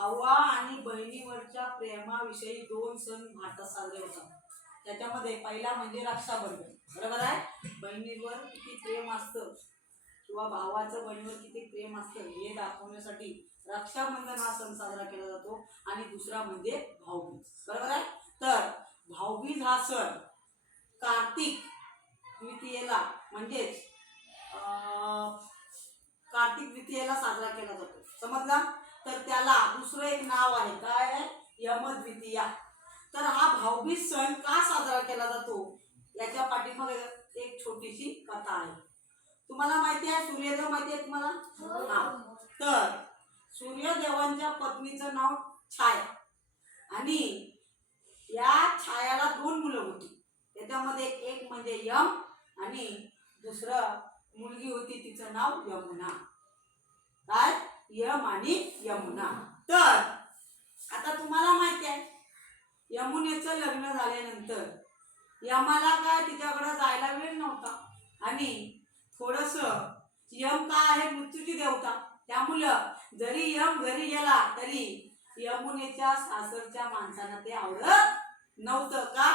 भावा आणि बहिणीवरच्या प्रेमाविषयी 2 सण भारतात साजरे होतात. त्याच्यामध्ये पहिला म्हणजे रक्षाबंधन. बरोबर आहे. बहिणीवर किती प्रेम असतं किंवा भावाचं बहिणीवर किती प्रेम असतं हे दाखवण्यासाठी रक्षाबंधन हा सण साजरा केला जातो. आणि दुसरा म्हणजे भाऊबीज. बरोबर आहे. तर भाऊबीज हा सण कार्तिक द्वितीयेला म्हणजेच कार्तिक द्वितीयेला साजरा केला जातो. समजला. तर त्याला दुसरं एक नाव आहे. काय आहे? यमद्वितीया. तर हा भाऊबीज सण का साजरा केला जातो याच्या पाठीमागे एक छोटीशी कथा आहे. तुम्हाला माहिती आहे सूर्यदेव माहिती आहे तुम्हाला? हा. तर सूर्यदेवांच्या पत्नीचं नाव छाया आणि या छायाला 2 मुलं होती. त्याच्यामध्ये एक म्हणजे यम आणि दुसरं मुलगी होती तिचं नाव यमुना. काय? यम आणि यमुना. तर आता तुम्हाला माहिती आहे यमुनेचं लग्न झाल्यानंतर यमाला काय तिच्याकडे जायला वेळ नव्हता आणि थोडस यम काय आहे मृत्यूची देवता. त्यामुळं जरी यम घरी गेला तरी यमुनेच्या सासरच्या माणसांना ते आवडत नव्हतं. का?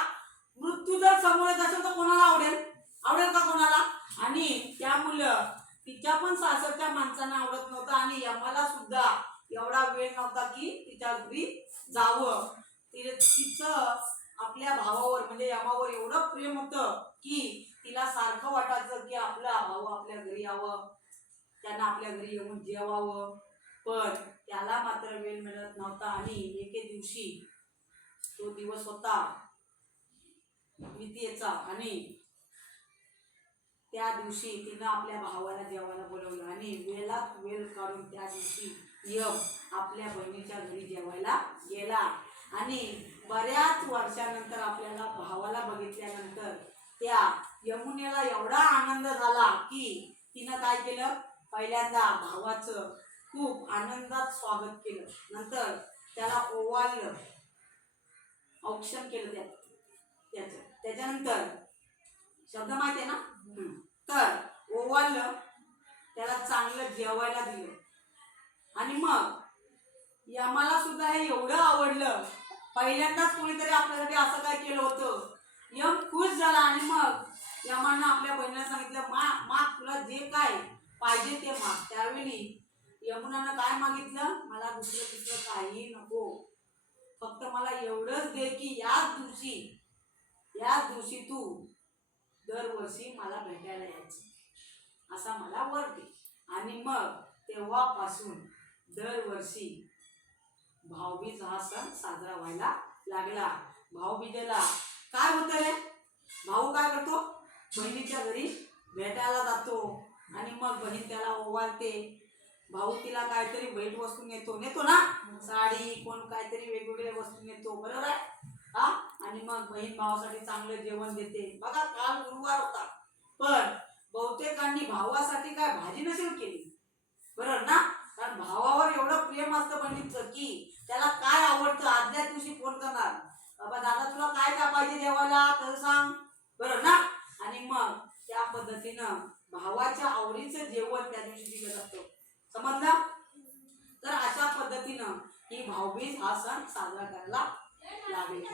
मृत्यू जर समोर येत असेल तर कोणाला आवडेल? आवडेल का कोणाला? आणि त्यामुळं तिच्या पण सासरच्या माणसांना आवडत नव्हतं आणि यमाला सुद्धा एवढा वेळ नव्हता की तिच्या घरी जावं. तिचं आपल्या भावावर म्हणजे यमावर एवढं प्रेम होतं की तिला सारखं वाटायचं की आपला भाऊ आपल्या घरी यावं, त्यांना आपल्या घरी येऊन जेवावं. पण त्याला मात्र वेळ मिळत नव्हता. आणि एके दिवशी तो दिवस होता द्वितीयेचा आणि त्या दिवशी तिनं आपल्या भावाला जेवायला बोलवलं आणि वेळात वेळ काढून त्या दिवशी यम आपल्या बहिणीच्या घरी जेवायला गेला. आणि बऱ्याच वर्षानंतर आपल्याला भावाला बघितल्यानंतर त्या यमुनेला एवढा आनंद झाला की तिनं काय केलं? पहिल्यांदा भावाचं खूप आनंदात स्वागत केलं. नंतर त्याला ओवाळलं, औक्षण केलं त्याचं. त्याच्यानंतर शब्द माहिती आहे ना? तर ओवाळलं, त्याला चांगलं जेवायला दिलं. आणि मग यमाला सुद्धा हे एवढं आवडलं. पहिल्यांदाच कोणीतरी आपल्यासाठी असं काय केलं होतं. यम खुश झाला आणि मग यमानं आपल्या बहिणीला सांगितलं माग तुला जे काय पाहिजे ते माग. त्यावेळी यमुनानं काय मागितलं? मला दुसरं तिसरं काही नको, फक्त मला एवढंच दे की याच दिवशी तू दरवर्षी मला भेटायला यायचं असा मला वर दे. आणि मग तेव्हापासून दरवर्षी भाऊबीज हा सण साजरा व्हायला लागला. भाऊबीजेला काय होतं रे? भाऊ काय करतो? बहिणीच्या घरी भेटायला जातो आणि मग बहीण त्याला ओवाळते. भाऊ तिला काहीतरी भेट वस्तू नेतो ना, साडी, कोण काहीतरी वेगवेगळ्या वस्तू नेतो. बरोबर आहे. हा. आणि मग बहीण भावासाठी चांगलं जेवण देते. बघा काल गुरुवार होता पण बहुतेकांनी भावासाठी काय भाजी नसेल केली. बरोबर ना? कारण भावावर एवढं प्रेम असतं बहिणीचं की त्याला काय आवडतं आदल्या दिवशी फोन करणार, बाबा दादा तुला काय काय पाहिजे जेवायला तर सांग. बरोबर ना? आणि मग त्या पद्धतीनं भावाच्या आवडीचं जेवण त्या दिवशी दिलं जातं. समजलं. तर अशा पद्धतीनं ही भाऊबीज हा सण साजरा करायला लागेल.